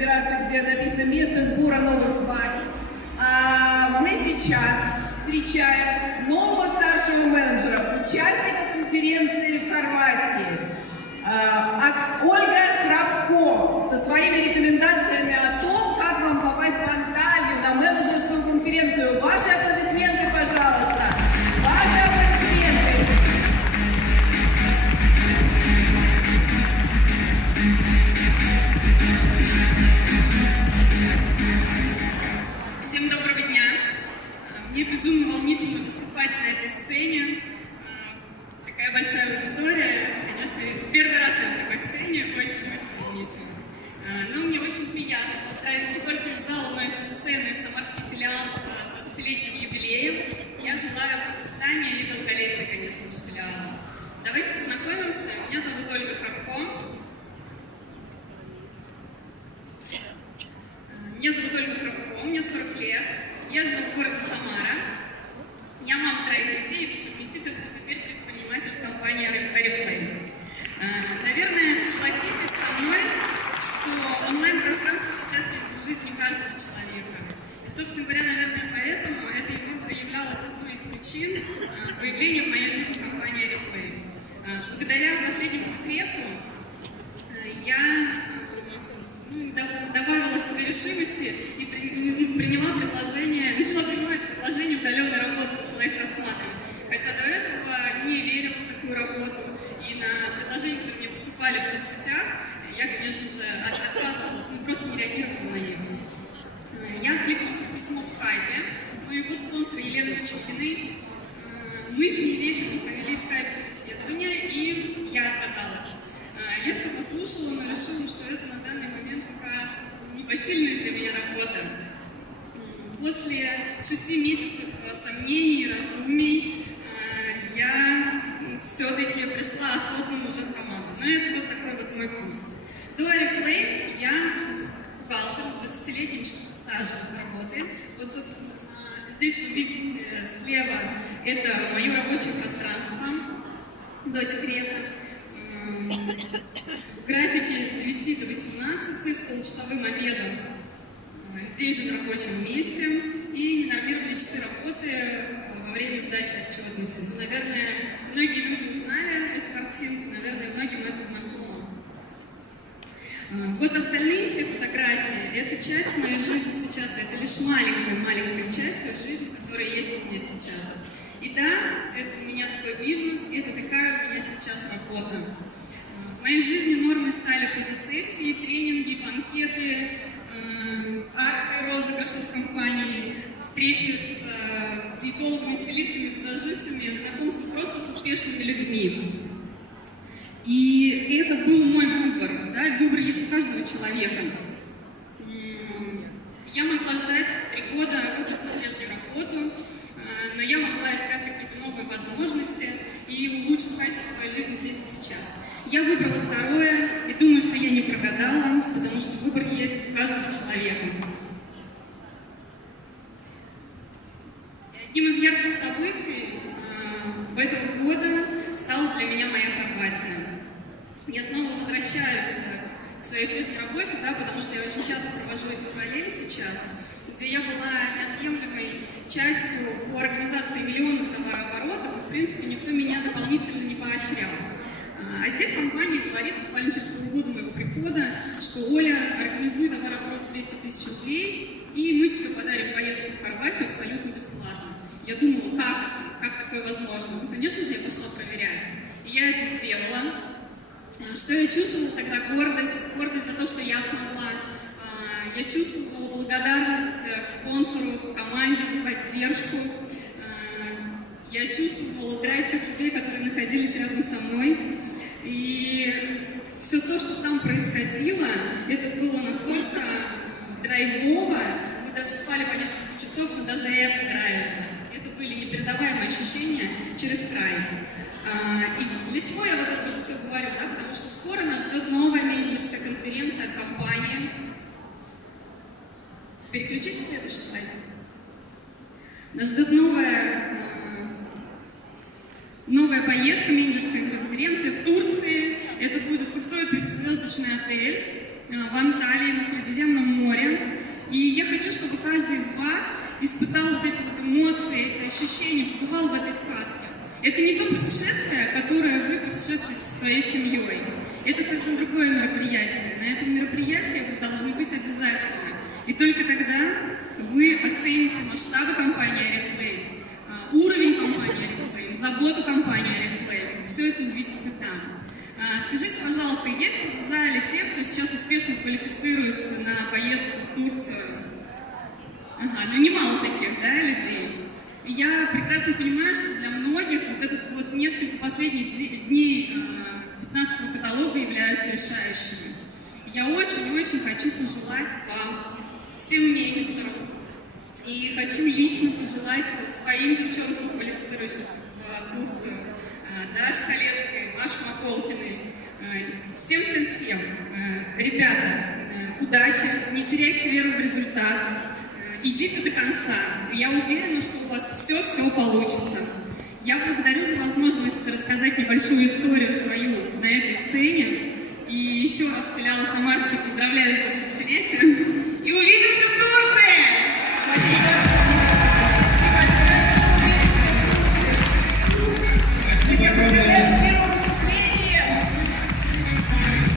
собираться, где написано «Место сбора новых званий». Мы сейчас встречаем нового старшего менеджера, участника конференции в Хорватии, Ольга Храпко, со своими рекомендациями о том, как вам попасть в Анталию на менеджерскую конференцию. Ваши аплодисменты, пожалуйста. Ваши аплодисменты. Всем доброго дня. Мне безумно волнительно выступать на этой сцене. Такая большая аудитория. Конечно, первый раз я на такой сцене, очень-очень волнительно. Но мне очень приятно поздравить не только из зала, но и со сцены самарский филиал с 20-летним юбилеем. Я желаю процветания и долголетия, конечно же, филиала. Давайте познакомимся. Меня зовут Ольга Храпко. Мне 40 лет. Я живу в городе Самара. Я мама 3 детей и по совместительству теперь предприниматель с компанией Oriflame. Наверное, согласитесь со мной, что онлайн-пространство сейчас есть в жизни каждого человека. И, собственно говоря, наверное, поэтому это являлось одной из причин появления в моей жизни компании Oriflame. Благодаря последнему декрету я добавила себе решимости и начала принимать предложение удаленной работы, начала их рассматривать. Хотя до этого не верила в такую работу, и на предложения, которые мне поступали в соцсетях, я, конечно же, отказывалась, просто не реагировала на них. Я откликнулась на письмо в скайпе, но его спонсор Елена Пичугиной. Мы с ней вечером провели скайп-собеседование, и я отказалась. Я все послушала, но решила, что это на данный момент пока непосильная для меня работа. После 6 месяцев сомнений и раздумий я все-таки пришла осознанно уже в команду. Но это вот такой вот мой путь. До Oriflame я бухгалтер с 20-летним стажем работы. Вот, собственно, здесь вы видите слева, это мое рабочее пространство до декрета. В графике с 9 до 18 с получасовым обедом здесь же на рабочем месте и ненормированные часы работы во время сдачи отчетности. Ну, наверное, многие люди узнали эту картинку, наверное, многим это знакомо. Вот остальные все фотографии, это часть моей жизни сейчас, это лишь маленькая часть той жизни, которая есть у меня сейчас. И да, это у меня такой бизнес, это такая у меня сейчас работа. В моей жизни нормой стали фотосессии, тренинги, банкеты, акции, розыгрыши в компании, встречи с диетологами, стилистами, визажистами, знакомства просто с успешными людьми. И это был мой выбор. Да? Выбор есть у каждого человека. Я могла ждать 3 года, выход на прежнюю работу, но я могла искать какие-то новые возможности и улучшить качество своей жизни здесь и сейчас. Я выбрала второе и думаю, что я не прогадала, потому что выбор есть у каждого человека. И одним из ярких событий этого года стала для меня моя Хорватия. Я снова возвращаюсь к своей прежней работе, да, потому что я очень часто провожу эти параллели сейчас, где я была неотъемлемой частью по организации миллионов товарооборотов, и, в принципе, никто меня дополнительно не поощрял. А здесь компания говорит буквально через полгода моего прихода, что Оля, организуй товарооборот 200 000 рублей, и мы тебе подарим поездку в Хорватию абсолютно бесплатно. Я думала, как такое возможно? Ну, конечно же, я пошла проверять. И я это сделала. Что я чувствовала тогда? Гордость за то, что я смогла. Я чувствовала благодарность к спонсору, к команде за поддержку. Я чувствовала драйв тех людей, которые находились рядом со мной. И все то, что там происходило, это было настолько драйвово. Мы даже спали по несколько часов, но даже это драйвило. Это были непередаваемые ощущения через край. И для чего я вот это вот все говорю? Да? Потому что скоро нас ждет новая менеджерская конференция от компании. Переключите следующий слайд. Нас ждет новая поездка, менеджерская конференция в Турции. Это будет крутой 5-звездочный отель. в Анталии на Средиземном море. И я хочу, чтобы каждый из вас испытал вот эти вот эмоции, эти ощущения, побывал в этой сказке. Это не то путешествие, которое вы путешествуете со своей семьей. Это совсем другое мероприятие. На этом мероприятии вы должны быть обязательно. И только тогда вы оцените масштабы компании Oriflame, уровень компании Oriflame, заботу компании Oriflame. Все это увидите там. Скажите, пожалуйста, есть в зале те, кто сейчас успешно квалифицируется на поездку в Турцию? Ага, ну немало таких, да, людей. И я прекрасно понимаю, что для многих вот этот вот несколько последних дней 15-го каталога являются решающими. Я очень-очень хочу пожелать вам, всем менеджерам, и хочу лично пожелать своим девчонкам, квалифицирующимся в Турцию, Даше Халецкой, Маше Маколкиной, всем-всем-всем. Ребята, удачи, не теряйте веру в результат, идите до конца. Я уверена, что у вас все получится. Я благодарю за возможность рассказать небольшую историю свою на этой сцене. И еще раз филиал Самарский поздравляю с 20-летием. И увидимся в Турции!